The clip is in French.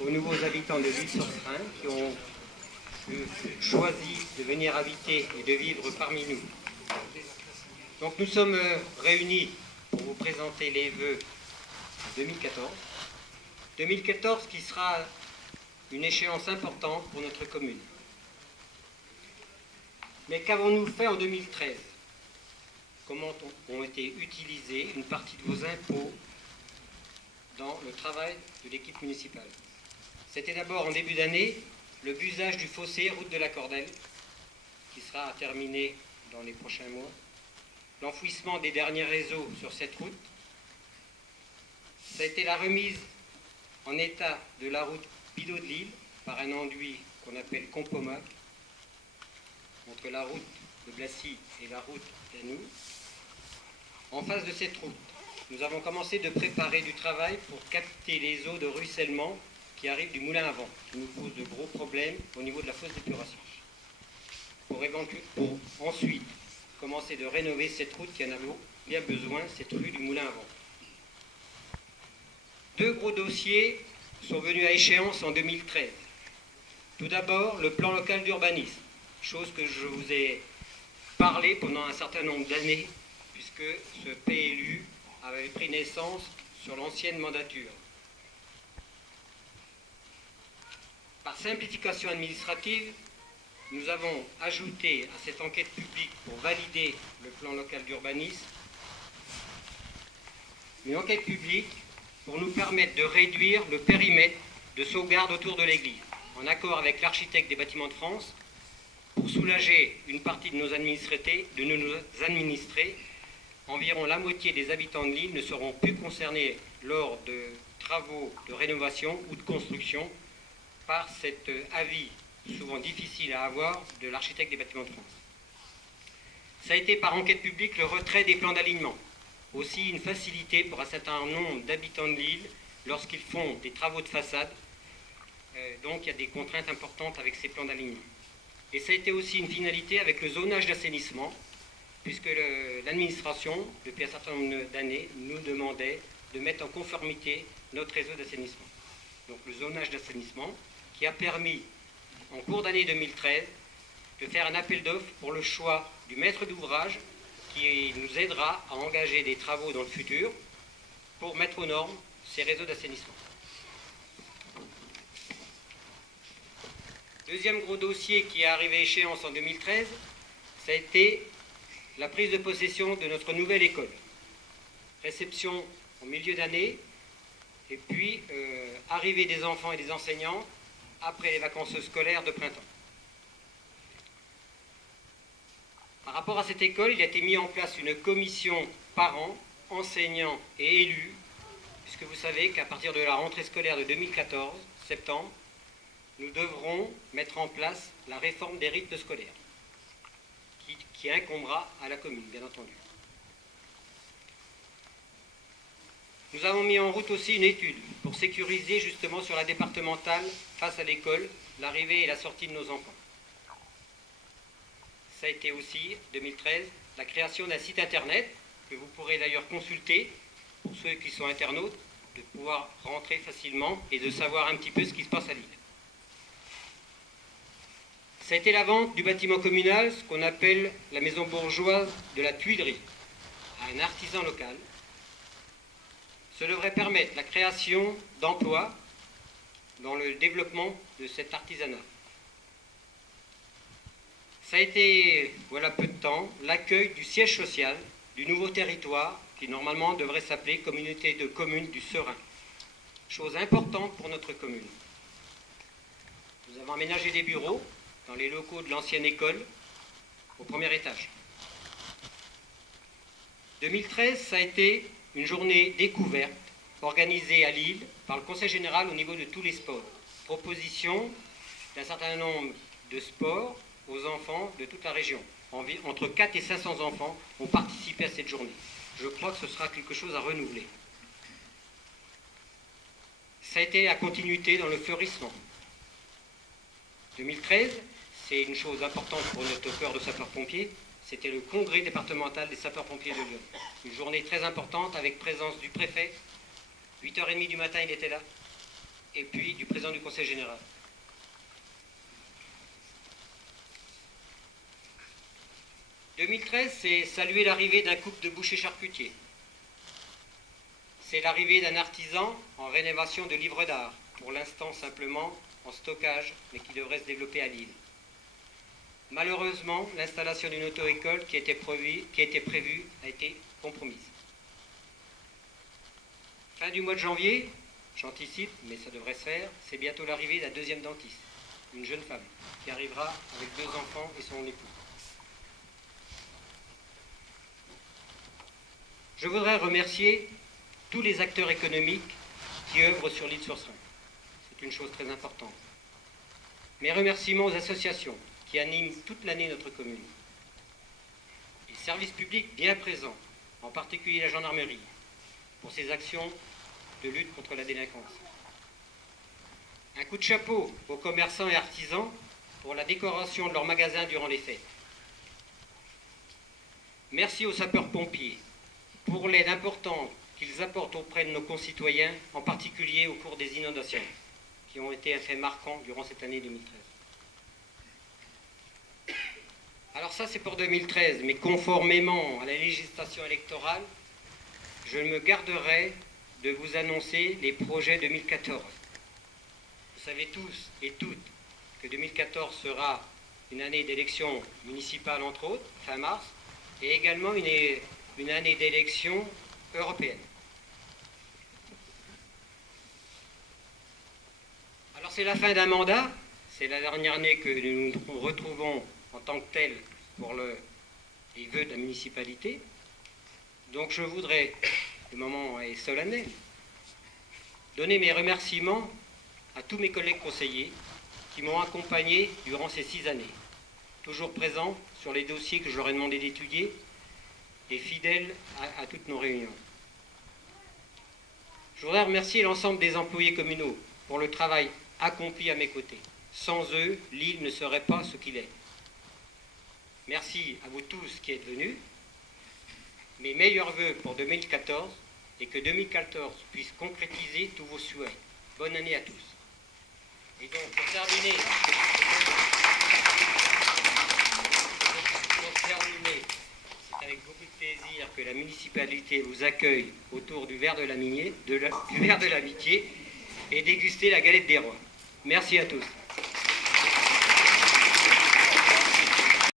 aux nouveaux habitants de l'Île-sur-Seine qui ont choisi de venir habiter et de vivre parmi nous. Donc nous sommes réunis pour vous présenter les vœux 2014. 2014 qui sera une échéance importante pour notre commune. Mais qu'avons-nous fait en 2013? Comment ont été utilisés une partie de vos impôts dans le travail de l'équipe municipale? C'était d'abord en début d'année le busage du fossé route de la Cordelle, qui sera terminé dans les prochains mois, l'enfouissement des derniers réseaux sur cette route. Ça a été la remise en état de la route Bidault de Lille par un enduit qu'on appelle Compomac, entre la route de Blacy et la route d'Anou. En face de cette route, nous avons commencé de préparer du travail pour capter les eaux de ruissellement qui arrivent du moulin à vent, qui nous posent de gros problèmes au niveau de la fosse d'épuration. Pour ensuite commencer de rénover cette route qui en a bien besoin, cette rue du moulin à vent. Deux gros dossiers sont venus à échéance en 2013. Tout d'abord, le plan local d'urbanisme, chose que je vous ai parlé pendant un certain nombre d'années, puisque ce PLU avait pris naissance sur l'ancienne mandature. Par simplification administrative, nous avons ajouté à cette enquête publique pour valider le plan local d'urbanisme une enquête publique pour nous permettre de réduire le périmètre de sauvegarde autour de l'église, en accord avec l'architecte des Bâtiments de France, pour soulager une partie de nos administrés. Environ la moitié des habitants de l'île ne seront plus concernés lors de travaux de rénovation ou de construction par cet avis souvent difficile à avoir de l'architecte des Bâtiments de France. Ça a été par enquête publique le retrait des plans d'alignement. Aussi une facilité pour un certain nombre d'habitants de l'île lorsqu'ils font des travaux de façade. Donc il y a des contraintes importantes avec ces plans d'alignement. Et ça a été aussi une finalité avec le zonage d'assainissement, puisque l'administration, depuis un certain nombre d'années, nous demandait de mettre en conformité notre réseau d'assainissement. Donc le zonage d'assainissement qui a permis, en cours d'année 2013, de faire un appel d'offres pour le choix du maître d'ouvrage qui nous aidera à engager des travaux dans le futur pour mettre aux normes ces réseaux d'assainissement. Deuxième gros dossier qui est arrivé à échéance en 2013, ça a été la prise de possession de notre nouvelle école. Réception en milieu d'année, et puis arrivée des enfants et des enseignants après les vacances scolaires de printemps. Par rapport à cette école, il a été mis en place une commission parents, enseignants et élus, puisque vous savez qu'à partir de la rentrée scolaire de 2014, septembre, nous devrons mettre en place la réforme des rythmes scolaires, qui incombera à la commune, bien entendu. Nous avons mis en route aussi une étude pour sécuriser justement sur la départementale, face à l'école, l'arrivée et la sortie de nos enfants. Ça a été aussi, 2013, la création d'un site internet que vous pourrez d'ailleurs consulter pour ceux qui sont internautes, de pouvoir rentrer facilement et de savoir un petit peu ce qui se passe à Lille. Ça a été la vente du bâtiment communal, ce qu'on appelle la maison bourgeoise de la Tuilerie, à un artisan local. Ça devrait permettre la création d'emplois dans le développement de cet artisanat. Ça a été, voilà peu de temps, l'accueil du siège social du nouveau territoire qui normalement devrait s'appeler Communauté de communes du Serein. Chose importante pour notre commune. Nous avons aménagé des bureaux dans les locaux de l'ancienne école, au premier étage. 2013, ça a été une journée découverte organisée à Lille par le Conseil général au niveau de tous les sports. Proposition d'un certain nombre de sports aux enfants de toute la région. Entre 4 et 500 enfants ont participé à cette journée. Je crois que ce sera quelque chose à renouveler. Ça a été la continuité dans le fleurissement. 2013, c'est une chose importante pour notre corps de sapeurs-pompiers, c'était le congrès départemental des sapeurs-pompiers de Lyon. Une journée très importante avec présence du préfet. 8h30 du matin, il était là. et puis du président du Conseil général. « 2013, c'est saluer l'arrivée d'un couple de bouchers charcutiers. C'est l'arrivée d'un artisan en rénovation de livres d'art, pour l'instant simplement en stockage, mais qui devrait se développer à Lille. Malheureusement, l'installation d'une auto-école qui était prévue a été compromise. Fin du mois de janvier, j'anticipe, mais ça devrait se faire, c'est bientôt l'arrivée d'un deuxième dentiste, une jeune femme, qui arrivera avec 2 enfants et son époux. Je voudrais remercier tous les acteurs économiques qui œuvrent sur l'Île-sur-Seine. C'est une chose très importante. Mes remerciements aux associations qui animent toute l'année notre commune. Les services publics bien présents, en particulier la gendarmerie, pour ses actions de lutte contre la délinquance. Un coup de chapeau aux commerçants et artisans pour la décoration de leurs magasins durant les fêtes. Merci aux sapeurs-pompiers pour l'aide importante qu'ils apportent auprès de nos concitoyens, en particulier au cours des inondations, qui ont été un fait marquant durant cette année 2013. Alors ça, c'est pour 2013, mais conformément à la législation électorale, je me garderai de vous annoncer les projets 2014. Vous savez tous et toutes que 2014 sera une année d'élection municipale, entre autres, fin mars, et également une année d'élection européenne. Alors c'est la fin d'un mandat, c'est la dernière année que nous nous retrouvons en tant que tel pour les vœux de la municipalité. Donc je voudrais, le moment est solennel, donner mes remerciements à tous mes collègues conseillers qui m'ont accompagné durant ces 6 années, toujours présents sur les dossiers que je leur ai demandé d'étudier et fidèles à toutes nos réunions. Je voudrais remercier l'ensemble des employés communaux pour le travail accompli à mes côtés. Sans eux, l'île ne serait pas ce qu'il est. Merci à vous tous qui êtes venus. Mes meilleurs vœux pour 2014 et que 2014 puisse concrétiser tous vos souhaits. Bonne année à tous. Et donc, pour terminer, c'est avec beaucoup de plaisir que la municipalité vous accueille autour du verre de l'amitié et déguster la galette des rois. Merci à tous.